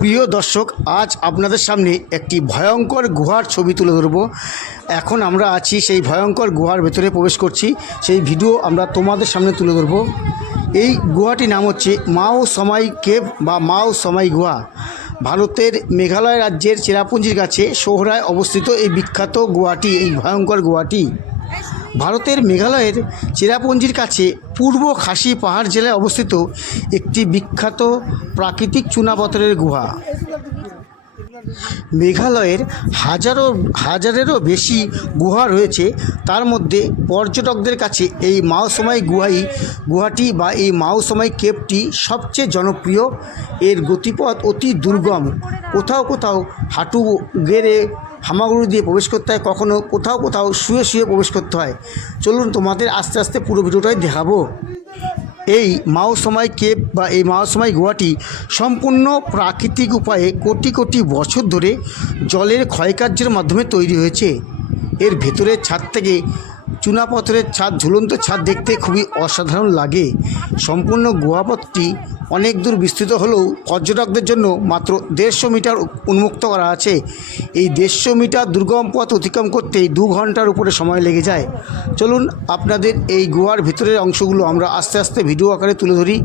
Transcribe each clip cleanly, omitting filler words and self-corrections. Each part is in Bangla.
প্রিয় দর্শক, আজ আপনাদের সামনে একটি ভয়ঙ্কর গুহার ছবি তুলে ধরব। এখন আমরা আছি সেই ভয়ঙ্কর গুহার ভেতরে প্রবেশ করছি, সেই ভিডিও আমরা তোমাদের সামনে তুলে ধরব। এই গুহাটির নাম হচ্ছে মাও সমাই কেভ বা মাও সমাই গুহা। ভারতের মেঘালয় রাজ্যের চেরাপুঞ্জির কাছে সোহরায় অবস্থিত এই বিখ্যাত গুহাটি, এই ভয়ঙ্কর গুহাটি ভারতের মেঘালয়ের চেরাপুঞ্জির কাছে পূর্ব খাসি পাহাড় জেলায় অবস্থিত একটি বিখ্যাত প্রাকৃতিক চুনাপাথরের গুহা। মেঘালয়ের হাজারেরও বেশি গুহা রয়েছে, তার মধ্যে পর্যটকদের কাছে এই মাওসমাই গুহাটি বা এই মাওসমাই কেভটি সবচেয়ে জনপ্রিয়। এর গতিপথ অতি দুর্গম, কোথাও কোথাও হাঁটু গেড়ে হামাগুড়ি দিয়ে প্রবেশ করতে হয়, কখনো কোথাও কোথাও শুয়ে শুয়ে প্রবেশ করতে হয়। চলুন তোমাদের আস্তে আস্তে পুরো ভিডিওটাই দেখাবো। এই মাওসমাই কেভ বা এই মাওসমাই গুহাটি সম্পূর্ণ প্রাকৃতিক উপায়ে কোটি কোটি বছর ধরে জলের ক্ষয়কার্যের মাধ্যমে তৈরি হয়েছে। এর ভেতরের ছাদ থেকে চুনাপাথরের ছাদ, ঝুলন্ত ছাদ দেখতে খুবই অসাধারণ লাগে। সম্পূর্ণ গুহাপথটি অনেক দূর বিস্তৃত হলেও পর্যটকদের জন্য মাত্র 150 মিটার উন্মুক্ত করা আছে। এই 150 মিটার দুর্গম পথ অতিক্রম করতেই 2 ঘন্টার উপরে সময় লেগে যায়। চলুন আপনাদের এই গুহার ভিতরের অংশগুলো আমরা আস্তে আস্তে ভিডিও আকারে তুলে ধরি,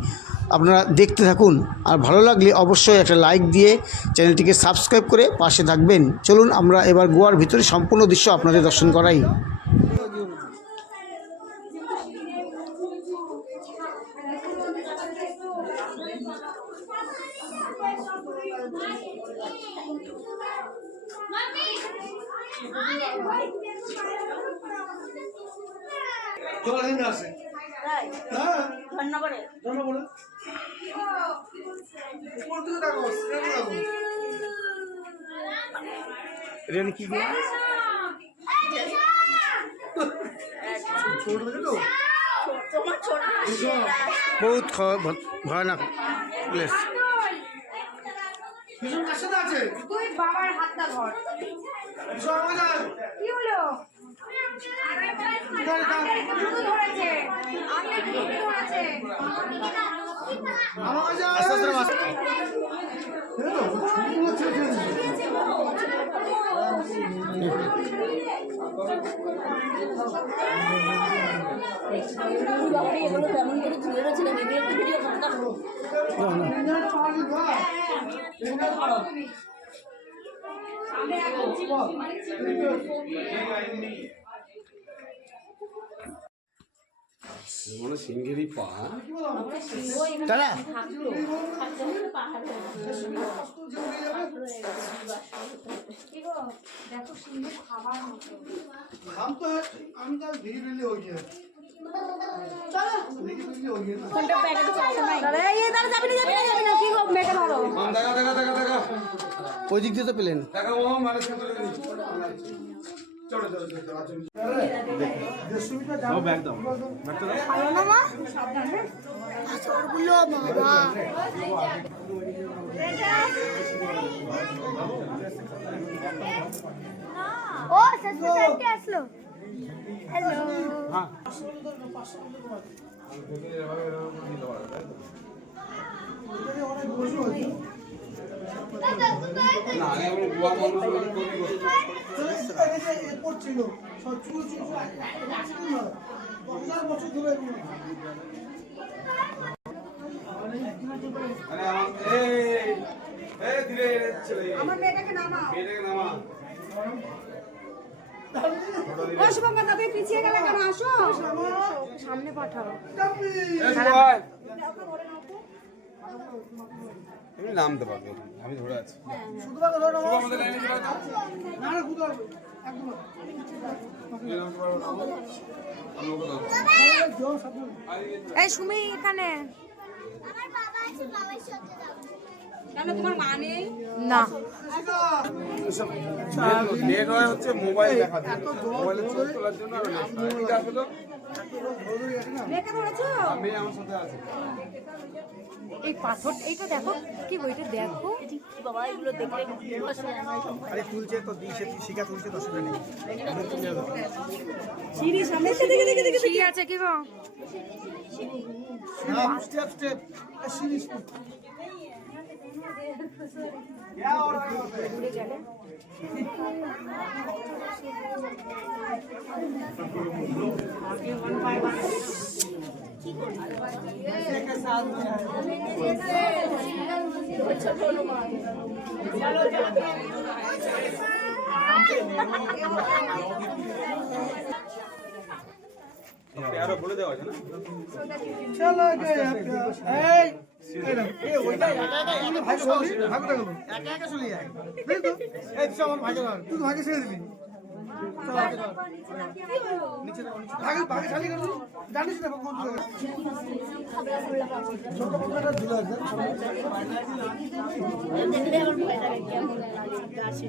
আপনারা দেখতে থাকুন। আর ভালো লাগলে অবশ্যই একটা লাইক দিয়ে চ্যানেলটিকে সাবস্ক্রাইব করে পাশে থাকবেন। চলুন আমরা এবার গুহার ভিতরে সম্পূর্ণ দৃশ্য আপনাদের দর্শন করাই। বহুত ভয়ানক প্লেস। বাবার হাতটা ধর। কি হলো? ধরেছে। এগুলো কেমন করে ঝুলে রয়েছিল ভিডিও মানে সিংহেরই পা দাদা দেখো সিংহের খাবার মতো। हम तो हम तो धीरे धीरे हो गया চলো धीरे धीरे हो गया ना কোনটা প্যাকেটে চাইছো না দাঁড়া এই দাঁড়া যাবি না কি গো মেকে ধরো দেখা ওই দিক দিয়ে তো পেলেন। দেখা ও মানে চলো ব্যাগ দাও ভালো না মা সাবধানে আচরগুলো বাবা ও সাসপেন্ড আসলো হ্যালো হ্যাঁ অনেক বসে হয়েছে না আগে আমরা গোয়া মানুষ এয়ারপোর্ট ছিল সব চুল চুল 10,000 বছর ধরে আরে এই এই ধীরে চলে আমার মেয়েটাকে নামাও নামা ও শুভঙ্কর দাদা পিছিয়ে গেলে কেন আসো সামনে পাঠাও তুমি নামতে পারবে, আমি ধরে আছি। শুধু বাবা ধরো শুভ আমাদের লাইনে চলে যাও। না না শুধু একদম আমি ওকে দাও। এই সুমি এখানে আমার বাবা আছে, বাবার সাথে যাও কেন তোমার মা নেই না নেট হয় হচ্ছে মোবাইল দেখা যায়, মোবাইলে ছবি তোলার জন্য আর নেট হয়। ঠিক আছে তো মেয়েকে ধরেছো আমি আমার সাথে আছি। এই পাথর এইটা দেখো কি বইটা দেখো বাবা এগুলো দেখলে আরে তুলছে তো দিছে শিখা তুলছে 10 টাকা নেই সিঁড়ি সামনে দেখে সিঁড়ি আছে কি গো স্টেপ স্টেপ সিঁড়ি ঘুরে গেলে আরো বলে দেওয়া আছে না চলো এই ওইটা একা একা ভাগ চলে ভাগটা গেল একা একা চলে যায় বুঝলি তো এই তুই আমার ভাগে ধর তুই ভাগে ছেড়ে দিবি ভাগে ভাগে খালি করবি জানিস না কোন জায়গা ছোট বড়টা ঝুলে আছে দেখলে আমার ভয় লাগে কেমন গাছ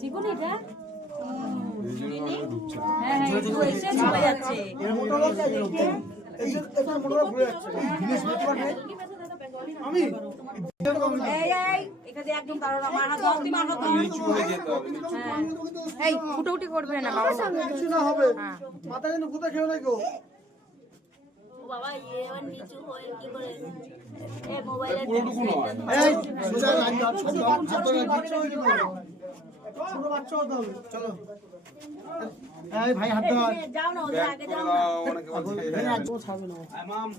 জীবনীটা এর মোটা লোক যায় লোক এই যে এটা মোটা লোক ঘুরে যাচ্ছে এই জিনিস বুঝতে পারবে আমি এখানে একদম কারণ আমার হাত ধর, তুমি আমার হাত ধর। নিচু হয়ে যেতে হবে এই ফুটোউটি করবে না বাবা। কিছু না হবে মাথা যেন কোথা খেয়ে নাই গো বাবা ये और नीचे होए কি করে এ মোবাইলে পুরোটুকু নয় এই সোজা লাইন দাও ছোট বাচ্চা হয়ে যাবে ছোট বাচ্চা হতে হবে চলো এই ভাই হাত দাও যাও না ওদের আগে যাও না অনেকে বলছে এই একদম ছাড়বে না মাম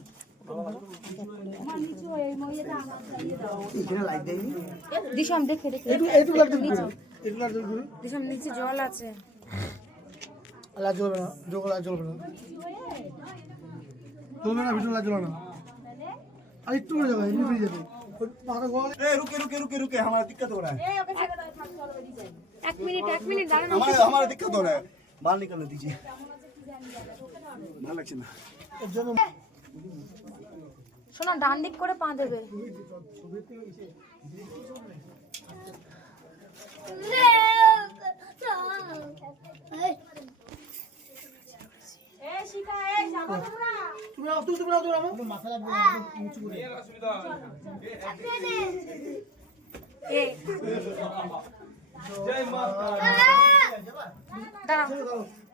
এখানে লাইট দেয়নি দিশাম দেখে দেখে এইটু লাগবে এইটু লাগবে দিশাম নিচে জল আছে। লাজ জ্বলবে না যোগ লাজ জ্বলবে না জ্বলবে না ভিতরে লাজ জ্বলবে না আর একটু করে যাবে এমনি ফিরে যাবে মাথা গোল ए रुके रुके रुके रुके हमारा दिक्कत हो रहा है এক মিনিট দাঁড়ান। हमारा दिक्कत हो रहा है बाहर निकलने दीजिए भालो লাগছে না এর জন্য শোনো ডান দিক করে পা দেবে। তুমি আও তুমি আও আমার মাথা লাগবে নিচু করে অসুবিধা এ জয় মা দাঁড়াও,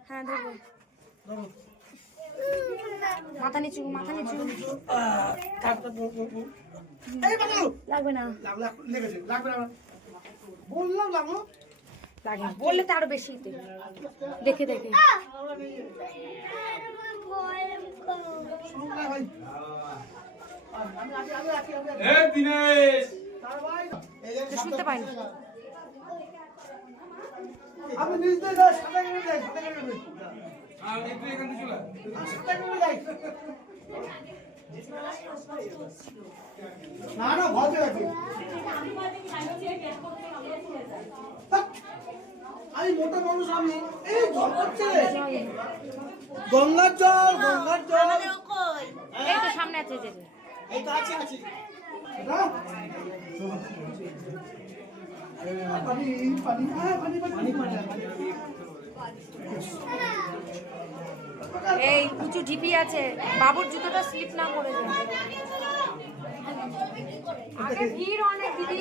হ্যাঁ ধরবো। মাথা নিচু এই বাবু লাগবে না, লেগেছে লাগবে না বললাম লাগলো লাগে বললে তো আরো বেশি দেখে দেখে। শুনলা ভাই এ দিনেশ তো শুনতে পাইনি। আমি নিজ দিয়ে যাই সাদা করে যাই আর একটু এখান থেকে চলে সাদা করে যাই না না ভয় লাগে আমি মোটা মানুষ আমি এই জল পড়ছে গঙ্গার জল কই এই তো সামনে আছে যে এই তো আছে না পানি পানি পানি পানি এই উঁচু ঢিপি আছে, বাবুর জুতোটা স্লিপ না করে যায়। আগে ভিড় অনেক দিদি,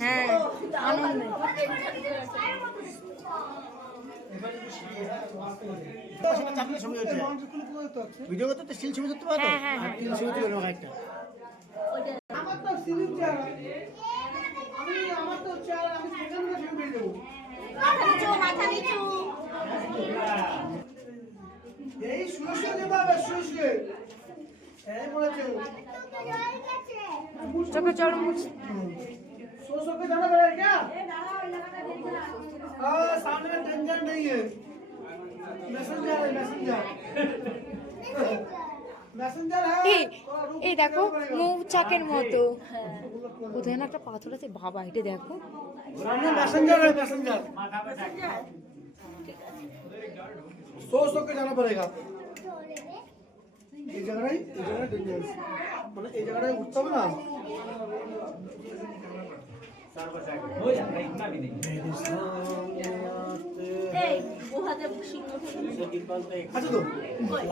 হ্যাঁ আনন্দে। ভিডিও করতে স্টিল ছবি করতে পারো হ্যাঁ হ্যাঁ হ্যাঁ ছবি তুলে একটা আমার তো সিলিং চেয়ার আমার তো চেয়ার আমি সেখানে ছবি পেয়ে দেবো মাথা নিচু এই শুয়ে শুয়ে যেতে হবে শুয়ে শুয়ে এই বলেছে চোখে জল মুছ। सो सो के जाना पड़ेगा क्या हाँ सामने में डेंजर नहीं है मैसेंजर है मैसेंजर है এই দেখো মৌচাকের মতো কোথায় না একটা পাথর আছে বাবা, এটা দেখো। सामने मैसेंजर है मैसेंजर सो के जाना पड़ेगा ये जगह डेंजर मतलब ये जगह उठता है ना এই গুহাতে সিংহ अच्छा तो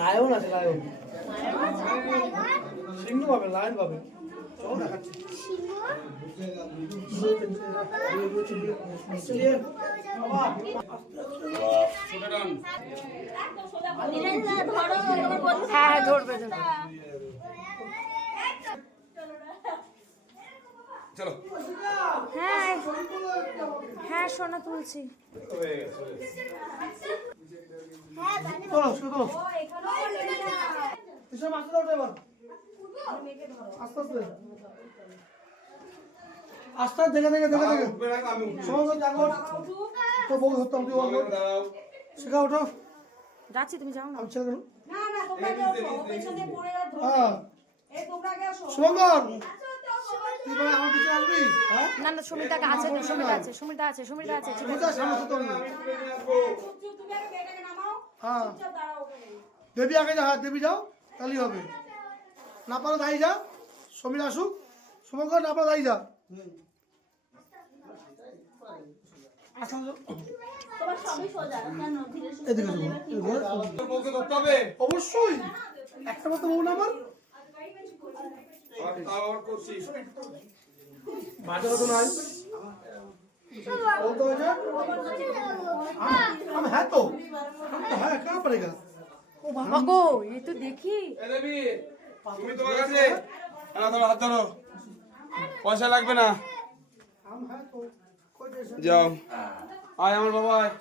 लायन আছে লায়ন সিংহ পাবে লায়ন পাবে চলো দেখাচ্ছি হ্যাঁ ধরবে ধরবে। চলো হ্যাঁ হ্যাঁ সোনা তুলছি। চলো চলো এসব মাছ দাও এবার আস্তে আস্তে আস্তে দেখে দেখে দেখে দেখে উঠবে না, আমি উঠবো। সমস্ত জাগর তো বউ ধরতাম তুই বল দাঁড়াও। শেখা ওঠো যাচ্ছি তুমি যাও না। আমি ছেড়ে গেল না না তোমরা আগে ওঠো, ও পেছনে পড়ে গেলে ধরবে। হ্যাঁ এই তোমরা আগে আসো। শুভঙ্কর তুই ভাই আমার পিছনে আসবি হ্যাঁ না না সুমিতাকে আছে তো, সুমিতা আছে সুমিতা আছে সুমিতা আছে ঠিক আছে। বুঝা সামনে তো তোর চুপ চুপ তুমি আগে মেয়েটাকে নামাও। হ্যাঁ চুপচাপ দাঁড়াও ওখানে। দেবী আগে যা দেবী যাও তাহলেই হবে না পারো দাই যা সমীর আসুক শুভঙ্কর না পারো দাই যা আসুন তোমার সবই সোজা কেন ধীরে সুস্থে এদিকে চলে আসুন। এবার ঠিক হবে। তোর বউকে ধরতে হবে। অবশ্যই একটা মতো বউ না আমার আর তাও আবার করছিস। বাজে মতো নাই বলতে হয়েছে हम है तो है कहाँ पड़ेगा ও বাবা গো এই তো দেখি। এ দেবী, তুমি তোমার কাছে ধরো, হাত ধরো, পয়সা লাগবে না। हम है तो कोई टेंशन যাও, আয় আমার বাবা আয়।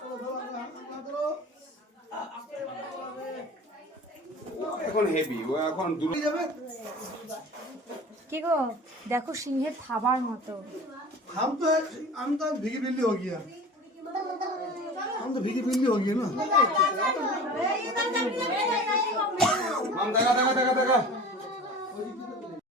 ও এখন হেভি, ও এখন দূর। যাবে কি গো দেখো সিংহের থাবার মতো। हम तो भीगी बिल्ली हो गया हम तो भीगी बिल्ली हो गया ना মাম দেখা দেখা দেখা দেখা।